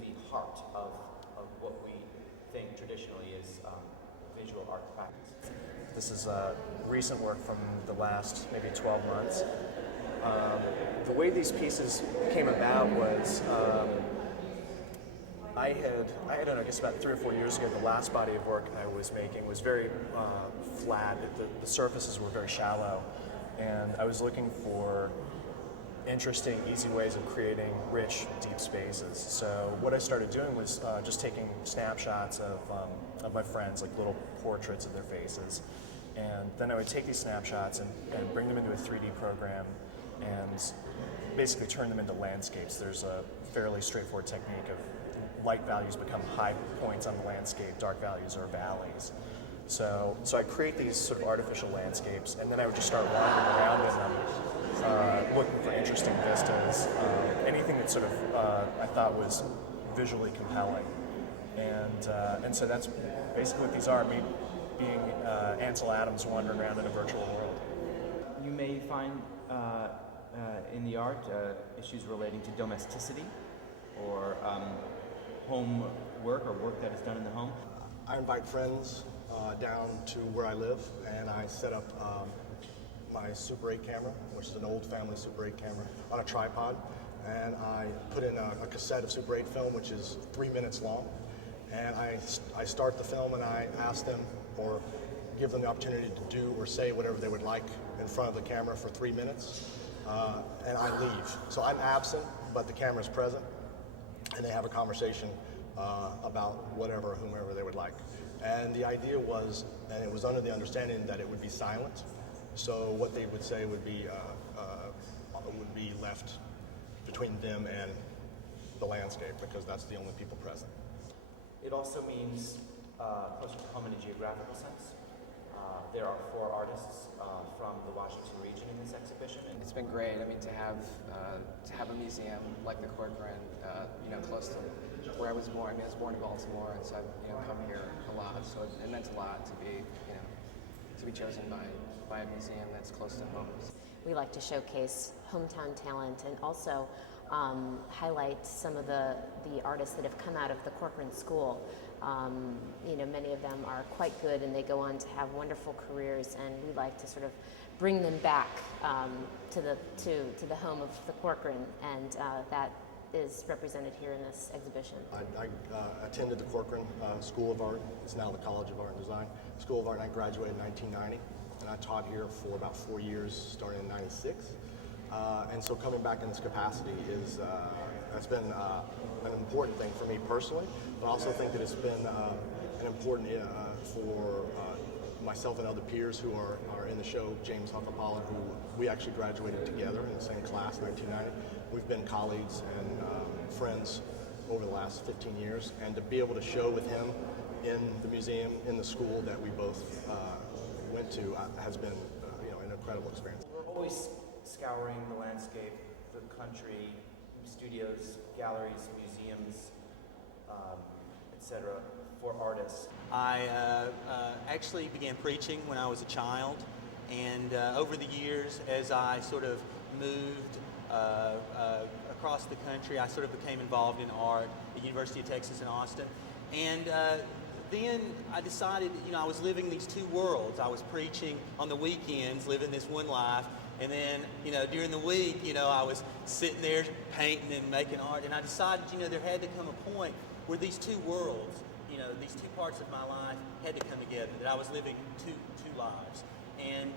the heart of what we think traditionally is visual art practice. This is recent work from the last maybe 12 months. The way these pieces came about was I don't know, I guess about 3 or 4 years ago, the last body of work I was making was very flat. The surfaces were very shallow, and I was looking for interesting, easy ways of creating rich, deep spaces. So what I started doing was just taking snapshots of my friends, like little portraits of their faces. And then I would take these snapshots and bring them into a 3D program and basically turn them into landscapes. There's a fairly straightforward technique of light values become high points on the landscape, dark values are valleys. So I create these sort of artificial landscapes, and then I would just start wandering around in them, looking for interesting vistas, anything that sort of I thought was visually compelling. And so that's basically what these are, me being Ansel Adams wandering around in a virtual world. You may find in the art issues relating to domesticity or home work or work that is done in the home. I invite friends down to where I live, and I set up my Super 8 camera, which is an old family Super 8 camera, on a tripod, and I put in a cassette of Super 8 film, which is 3 minutes long, and I start the film and I ask them or give them the opportunity to do or say whatever they would like in front of the camera for 3 minutes, and I leave. So I'm absent, but the camera's present, and they have a conversation about whatever, whomever they would like. And the idea was, and it was under the understanding that it would be silent, so what they would say would be left between them and the landscape, because that's the only people present. It also means closer to home in a geographical sense. There are 4 artists from the Washington region in this exhibition. It's been great. I mean, to have a museum like the Corcoran, close to where I was born. I mean, I was born in Baltimore, and so I've come here a lot. So it meant a lot to be chosen by a museum that's close to home. We like to showcase hometown talent and also highlight some of the artists that have come out of the Corcoran School. Many of them are quite good, and they go on to have wonderful careers, and we like to sort of bring them back to the home of the Corcoran, and that is represented here in this exhibition. I attended the Corcoran School of Art. It's now the College of Art and Design School of Art, and I graduated in 1990, and I taught here for about 4 years, starting in '96. And so coming back in this capacity has been an important thing for me personally, but I also think that it's been an important for myself and other peers who are in the show. James Huckenpahler, who we actually graduated together in the same class in 1990. We've been colleagues and friends over the last 15 years, and to be able to show with him in the museum, in the school that we both went to, has been an incredible experience. We're always scouring the landscape, the country, studios, galleries, museums, etc., for artists. I actually began preaching when I was a child, and over the years, as I sort of moved across the country, I sort of became involved in art at the University of Texas in Austin, and then I decided, I was living these 2 worlds. I was preaching on the weekends, living this one life, and then, during the week, I was sitting there painting and making art, and I decided, there had to come a point where these 2 worlds, these 2 parts of my life had to come together, that I was living two lives. And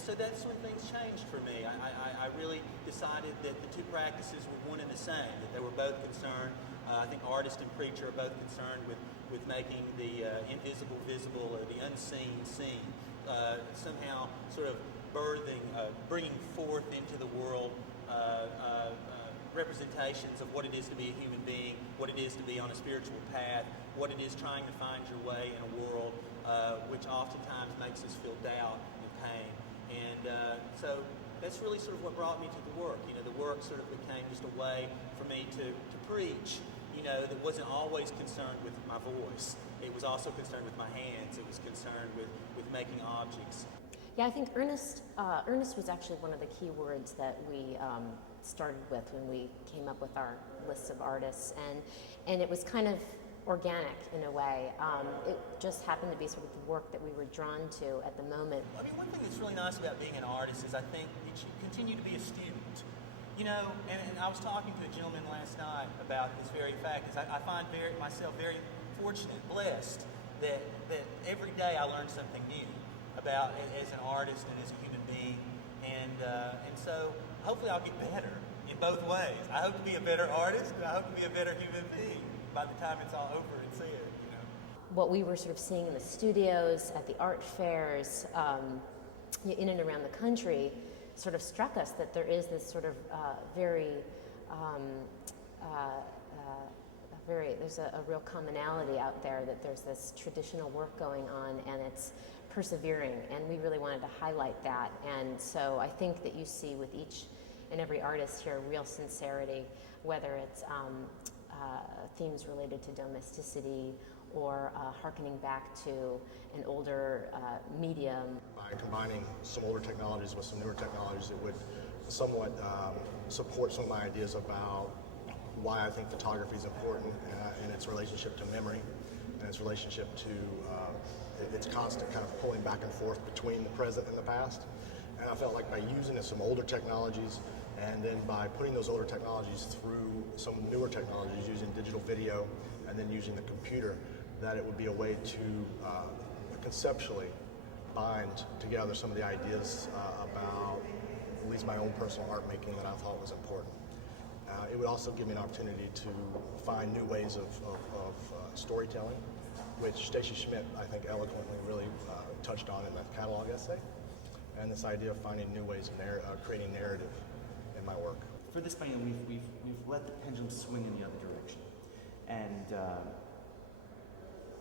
so that's when things changed for me. I really decided that the 2 practices were one and the same, that they were both concerned. I think artist and preacher are both concerned with making the invisible visible or the unseen seen, somehow sort of bringing forth into the world representations of what it is to be a human being, what it is to be on a spiritual path, what it is trying to find your way in a world which oftentimes makes us feel doubt and pain. And so that's really sort of what brought me to the work. The work sort of became just a way for me to preach, that wasn't always concerned with my voice. It was also concerned with my hands. It was concerned with making objects. Yeah, I think earnest was actually one of the key words that we started with when we came up with our lists of artists, and it was kind of organic in a way. It just happened to be sort of the work that we were drawn to at the moment. I mean, one thing that's really nice about being an artist is I think that you continue to be a student. You know, and I was talking to a gentleman last night about this very fact, is I find myself very fortunate, blessed, that every day I learn something new about as an artist and as a human being, and so hopefully I'll get better in both ways. I hope to be a better artist, and I hope to be a better human being by the time it's all over and said, you know. What we were sort of seeing in the studios, at the art fairs, in and around the country, sort of struck us that there is this sort of there's a real commonality out there, that there's this traditional work going on and it's persevering, and we really wanted to highlight that. And so I think that you see with each and every artist here real sincerity, whether it's themes related to domesticity or harkening back to an older medium. By combining some older technologies with some newer technologies, it would somewhat support some of my ideas about why I think photography is important and its relationship to memory and its relationship to its constant kind of pulling back and forth between the present and the past. And I felt like by using some older technologies, and then by putting those older technologies through some newer technologies, using digital video and then using the computer, that it would be a way to conceptually bind together some of the ideas about at least my own personal art making that I thought was important. It would also give me an opportunity to find new ways of storytelling, which Stacey Schmidt, I think, eloquently really touched on in that catalog essay, and this idea of finding new ways of creating narrative in my work. For this biennial, we've let the pendulum swing in the other direction, and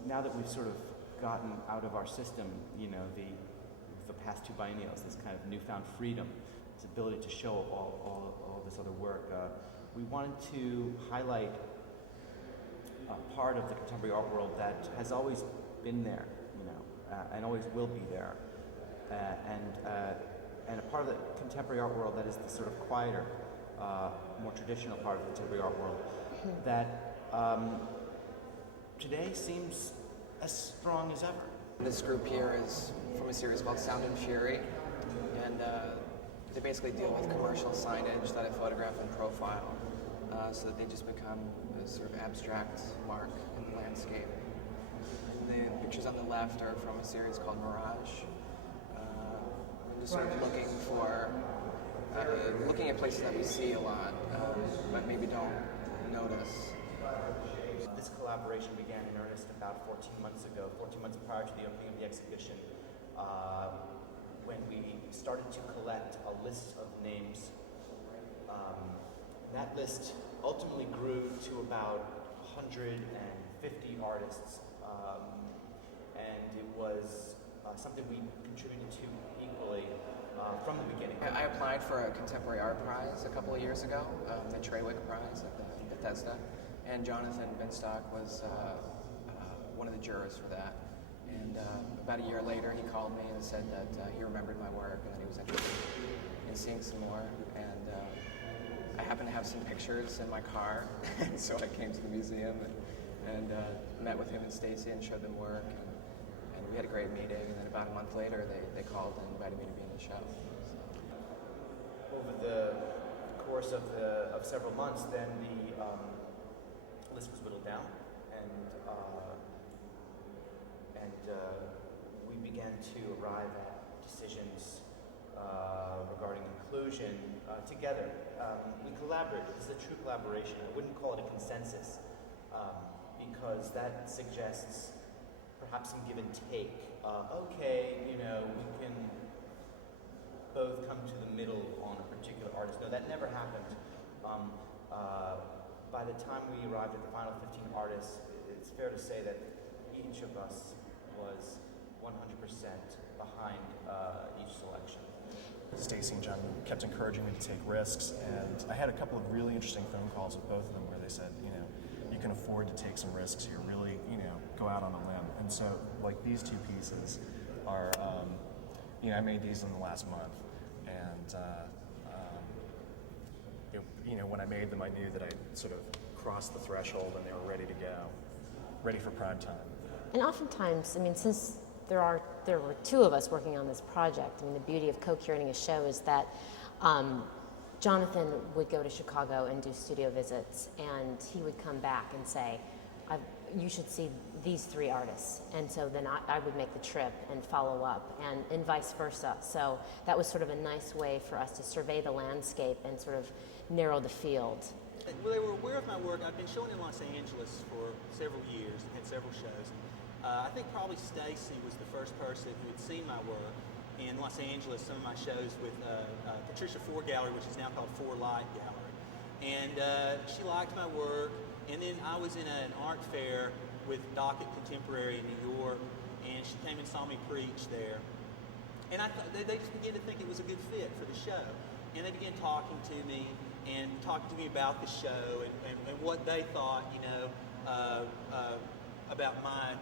now that we've sort of gotten out of our system, you know, the past two biennials, this kind of newfound freedom, this ability to show all this other work, we wanted to highlight a part of the contemporary art world that has always been there, you know, and always will be there, and a part of the contemporary art world that is the sort of quieter, more traditional part of the contemporary art world that today seems as strong as ever. This group here is from a series called Sound and Fury, and they basically deal with commercial signage that I photograph and profile, so that they just become a sort of abstract mark in the landscape. And the pictures on the left are from a series called Mirage. I'm just sort of looking at places that we see a lot, but maybe don't notice. This collaboration began in earnest about 14 months ago, 14 months prior to the opening of the exhibition, when we started to collect a list of names. That list ultimately grew to about 150 artists, and it was something we contributed to equally from the beginning. I applied for a Contemporary Art Prize a couple of years ago, the Trawick Prize at the Bethesda, and Jonathan Binstock was one of the jurors for that. And about a year later, he called me and said that he remembered my work and that he was interested in seeing some more. And I happened to have some pictures in my car, and so I came to the museum and met with him and Stacey and showed them work. And we had a great meeting. And then about a month later, they called and invited me to be in the show. Over the course of several months, then the list was whittled down, and we began to arrive at decisions regarding inclusion together. We collaborated. This is a true collaboration. I wouldn't call it a consensus because that suggests perhaps some give and take. Okay, you know, we can both come to the middle on a particular artist. No, that never happened. By the time we arrived at the final 15 artists, it's fair to say that each of us was 100% behind each selection. Stacey and John kept encouraging me to take risks, and I had a couple of really interesting phone calls with both of them where they said, you know, you can afford to take some risks here, really, you know, go out on a limb. And so, like, these two pieces are, you know, I made these in the last month, and when I made them, I knew that I sort of crossed the threshold and they were ready to go, ready for prime time. And oftentimes, I mean, since there were two of us working on this project, I mean, the beauty of co-curating a show is that Jonathan would go to Chicago and do studio visits, and he would come back and say, you should see these three artists. And so then I would make the trip and follow up, and vice versa. So that was sort of a nice way for us to survey the landscape and sort of narrow the field. Well, they were aware of my work. I've been showing in Los Angeles for several years and had several shows. I think probably Stacey was the first person who had seen my work in Los Angeles, some of my shows with Patricia Ford Gallery, which is now called Four Light Gallery. And she liked my work. And then I was in an art fair with Docket Contemporary in New York, and she came and saw me preach there. And they just began to think it was a good fit for the show. And they began talking to me and talking to me about the show and what they thought, about my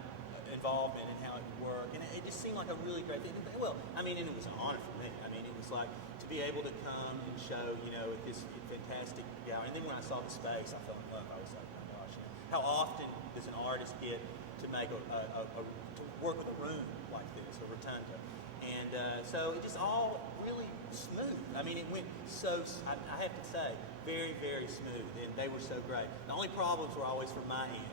involvement and how it would work. And it just seemed like a really great thing. Well, I mean, and it was an honor for me. I mean, it was like to be able to come and show, at this fantastic gallery. And then when I saw the space, I fell in love. I was like, oh my gosh, how often does an artist get to make to work with a room like this, a rotunda? And so it just all really smooth. I mean, it went so, I have to say, very, very smooth. And they were so great. The only problems were always from my end.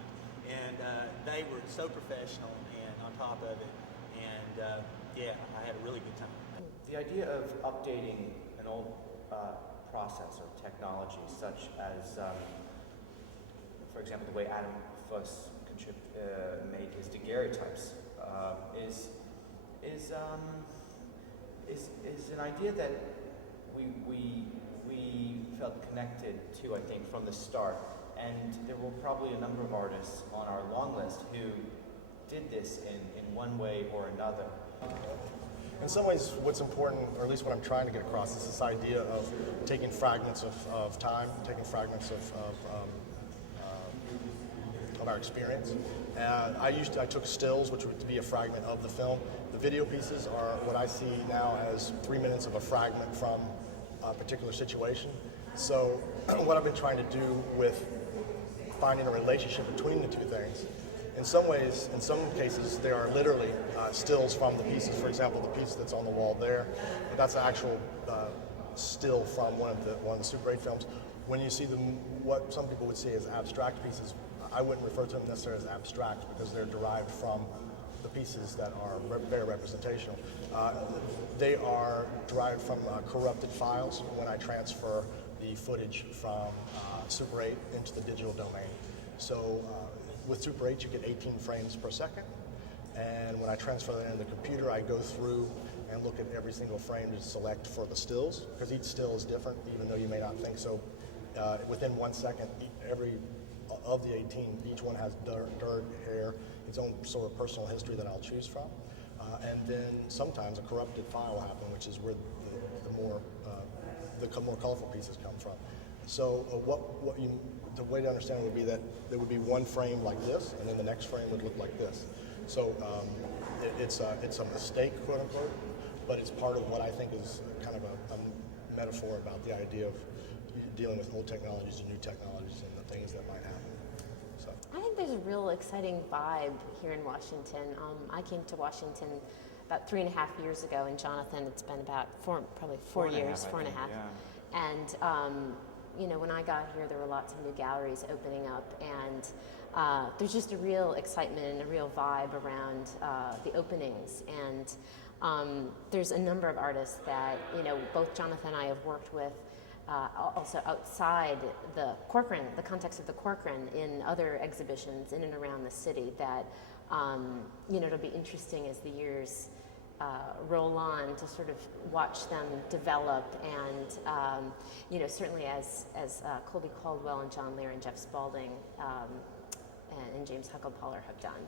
And they were so professional and on top of it. And I had a really good time. The idea of updating an old process or technology, such as, for example, the way Adam Fuss made his daguerreotypes, is an idea that we felt connected to, I think, from the start. And there were probably a number of artists on our long list who did this in one way or another. In some ways, what's important, or at least what I'm trying to get across, is this idea of taking fragments of time, taking fragments of our experience. And I took stills, which would be a fragment of the film. The video pieces are what I see now as 3 minutes of a fragment from a particular situation. So what I've been trying to do with finding a relationship between the two things, in some ways, in some cases, there are literally stills from the pieces. For example, the piece that's on the wall there, that's an actual still from one of the Super 8 films. When you see what some people would see as abstract pieces, I wouldn't refer to them necessarily as abstract because they're derived from the pieces that are very representational. They are derived from corrupted files when I transfer the footage from Super 8 into the digital domain. So with Super 8, you get 18 frames per second. And when I transfer that into the computer, I go through and look at every single frame to select for the stills, because each still is different, even though you may not think so. Within 1 second, every of the 18, each one has dirt, hair, its own sort of personal history that I'll choose from. And then sometimes a corrupted file will happen, which is where the more colorful pieces come from. So the way to understand it would be that there would be one frame like this, and then the next frame would look like this. So it's a mistake, quote unquote, but it's part of what I think is kind of a metaphor about the idea of dealing with old technologies and new technologies and the things that might happen. So I think there's a real exciting vibe here in Washington. I came to Washington about 3.5 years ago, and Jonathan, it's been about probably four years, 4.5. Yeah. And when I got here, there were lots of new galleries opening up, and there's just a real excitement and a real vibe around the openings. And there's a number of artists that both Jonathan and I have worked with. Also outside the context of the Corcoran, in other exhibitions in and around the city that, it'll be interesting as the years roll on to sort of watch them develop and, certainly as Colby Caldwell and John Lear and Jeff Spaulding and James Huckenpahler have done.